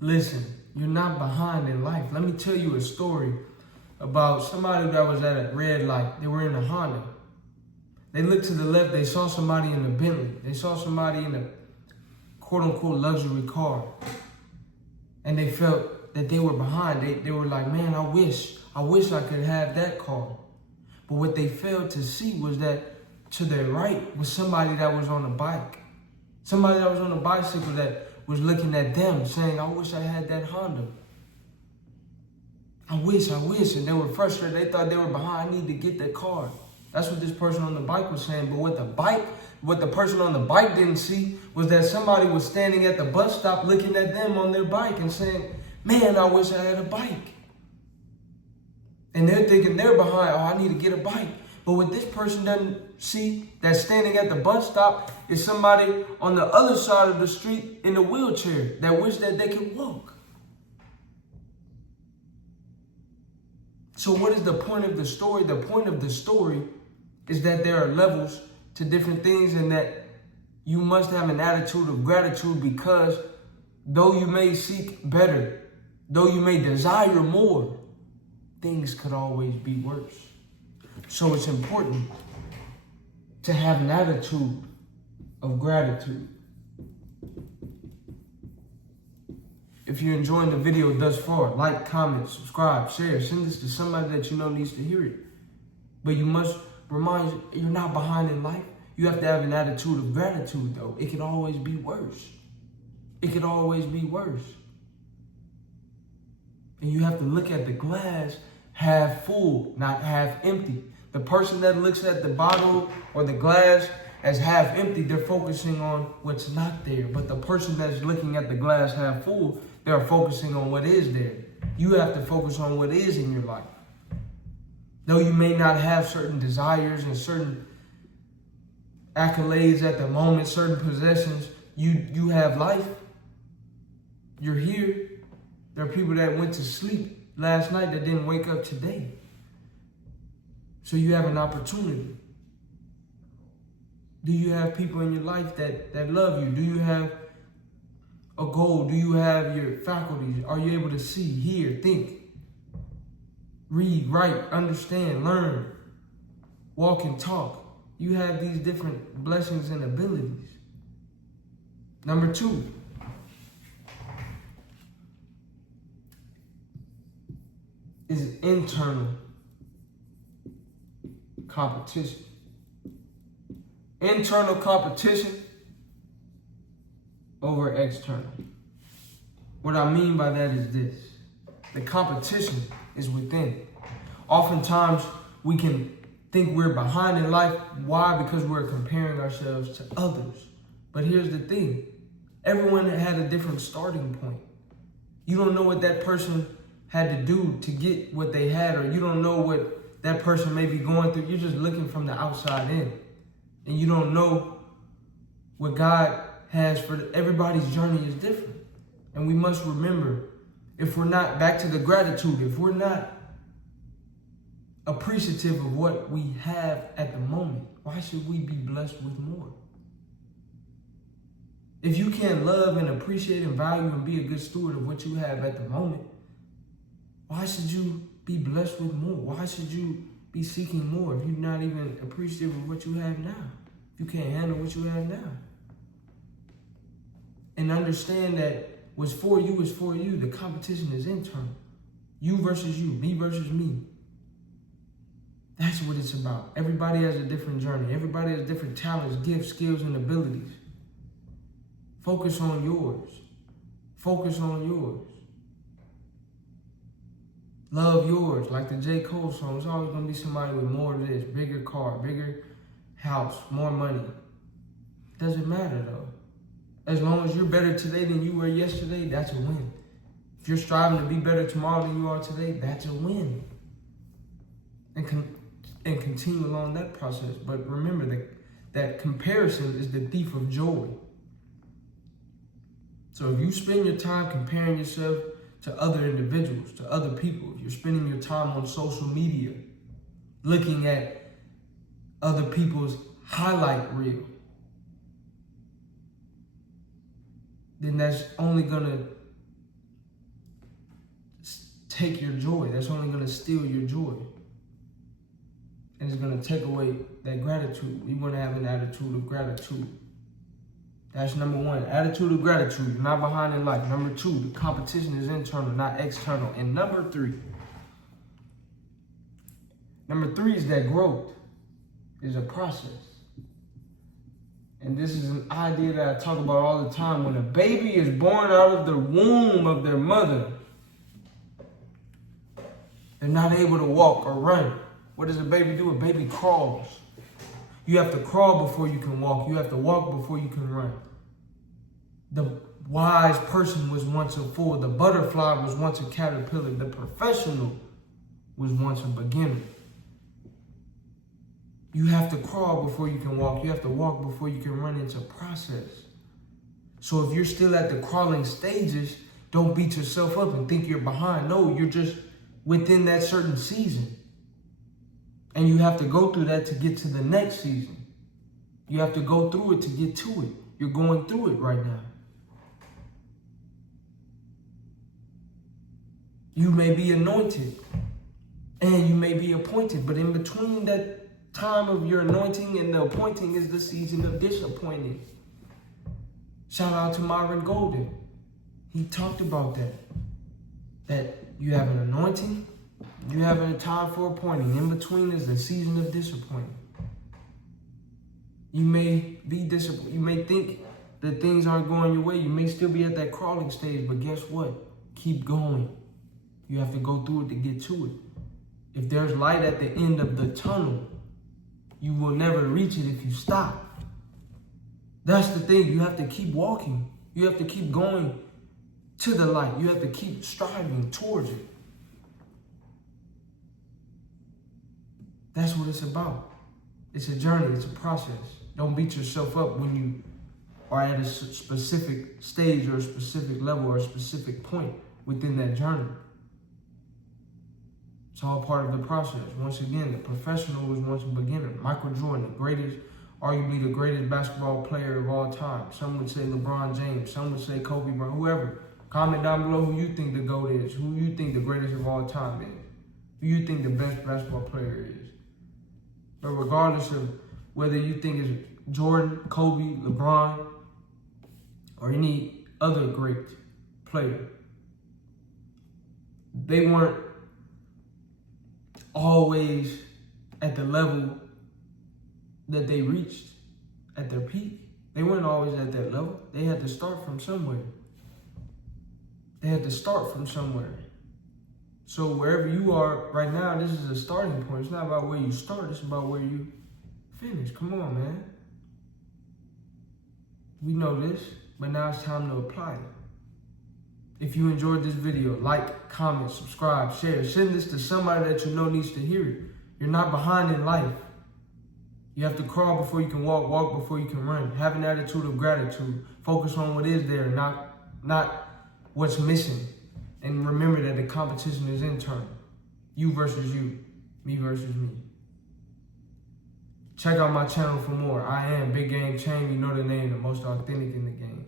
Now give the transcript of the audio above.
Listen, you're not behind in life. Let me tell you a story about somebody that was at a red light. They were in a Honda. They looked to the left, they saw somebody in a Bentley. They saw somebody in a quote-unquote luxury car. And they felt that they were behind. They were like, man, I wish I could have that car. But what they failed to see was that to their right was somebody that was on a bike. Somebody that was on a bicycle that was looking at them saying, I wish I had that Honda. I wish. And they were frustrated. They thought they were behind. I need to get that car. That's what this person on the bike was saying. But what the person on the bike didn't see was that somebody was standing at the bus stop looking at them on their bike and saying, man, I wish I had a bike. And they're thinking they're behind. Oh, I need to get a bike. But what this person doesn't see that's standing at the bus stop is somebody on the other side of the street in a wheelchair that wish that they could walk. So what is the point of the story? The point of the story is that there are levels to different things and that you must have an attitude of gratitude because though you may seek better, though you may desire more, things could always be worse. So it's important to have an attitude of gratitude. If you're enjoying the video thus far, like, comment, subscribe, share, send this to somebody that you know needs to hear it. But you must remind you, you're not behind in life. You have to have an attitude of gratitude, though. It could always be worse. It could always be worse. And you have to look at the glass half full, not half empty. The person that looks at the bottle or the glass as half empty, they're focusing on what's not there. But the person that's looking at the glass half full, they're focusing on what is there. You have to focus on what is in your life. Though you may not have certain desires and certain accolades at the moment, certain possessions, you have life. You're here. There are people that went to sleep last night that didn't wake up today. So you have an opportunity. Do you have people in your life that love you? Do you have a goal? Do you have your faculties? Are you able to see, hear, think, read, write, understand, learn, walk and talk? You have these different blessings and abilities. Number 2. Is internal competition. Internal competition over external. What I mean by that is this. The competition is within. Oftentimes, we can think we're behind in life. Why? Because we're comparing ourselves to others. But here's the thing. Everyone had a different starting point. You don't know what that person had to do to get what they had, or you don't know what that person may be going through. You're just looking from the outside in. And you don't know what God has for everybody's journey is different. And we must remember, if we're not, back to the gratitude, if we're not appreciative of what we have at the moment, why should we be blessed with more? If you can't love and appreciate and value and be a good steward of what you have at the moment, why should you be blessed with more? Why should you be seeking more if you're not even appreciative of what you have now? If you can't handle what you have now. And understand that what's for you is for you. The competition is internal. You versus you, me versus me. That's what it's about. Everybody has a different journey. Everybody has different talents, gifts, skills, and abilities. Focus on yours. Focus on yours. Love yours. Like the J. Cole song, there's always going to be somebody with more of this, bigger car, bigger house, more money. Doesn't matter though. As long as you're better today than you were yesterday, that's a win. If you're striving to be better tomorrow than you are today, that's a win. And continue along that process. But remember that comparison is the thief of joy. So if you spend your time comparing yourself to other individuals, to other people, if you're spending your time on social media, looking at other people's highlight reel, then that's only gonna take your joy. That's only going to steal your joy. And it's going to take away that gratitude. You want to have an attitude of gratitude. That's number one, attitude of gratitude. You're not behind in life. Number two, the competition is internal, not external. And number three is that growth is a process. And this is an idea that I talk about all the time. When a baby is born out of the womb of their mother, they're not able to walk or run. What does a baby do? A baby crawls. You have to crawl before you can walk. You have to walk before you can run. The wise person was once a fool. The butterfly was once a caterpillar. The professional was once a beginner. You have to crawl before you can walk. You have to walk before you can run. It's a process. So if you're still at the crawling stages, don't beat yourself up and think you're behind. No, you're just within that certain season. And you have to go through that to get to the next season. You have to go through it to get to it. You're going through it right now. You may be anointed and you may be appointed, but in between that time of your anointing and the appointing is the season of disappointing. Shout out to Myron Golden. He talked about that you have an anointing, you have a time for appointing. In between is the season of disappointing. You may be disappointed. You may think that things aren't going your way. You may still be at that crawling stage, but guess what? Keep going. You have to go through it to get to it. If there's light at the end of the tunnel, you will never reach it if you stop. That's the thing. You have to keep walking. You have to keep going to the light. You have to keep striving towards it. That's what it's about. It's a journey. It's a process. Don't beat yourself up when you are at a specific stage or a specific level or a specific point within that journey. It's all part of the process. Once again, the professional was once a beginner. Michael Jordan, arguably the greatest basketball player of all time. Some would say LeBron James. Some would say Kobe Bryant. Whoever. Comment down below who you think the GOAT is. Who you think the greatest of all time is. Who you think the best basketball player is. But regardless of whether you think it's Jordan, Kobe, LeBron, or any other great player, they weren't always at the level that they reached at their peak. They weren't always at that level. They had to start from somewhere. So wherever you are right now, this is a starting point. It's not about where you start, it's about where you finish. Come on, man. We know this, but now it's time to apply it. If you enjoyed this video, like, comment, subscribe, share. Send this to somebody that you know needs to hear it. You're not behind in life. You have to crawl before you can walk, walk before you can run. Have an attitude of gratitude. Focus on what is there, not what's missing. And remember that the competition is internal. You versus you, me versus me. Check out my channel for more. I am Big Game Chain. You know the name, the most authentic in the game.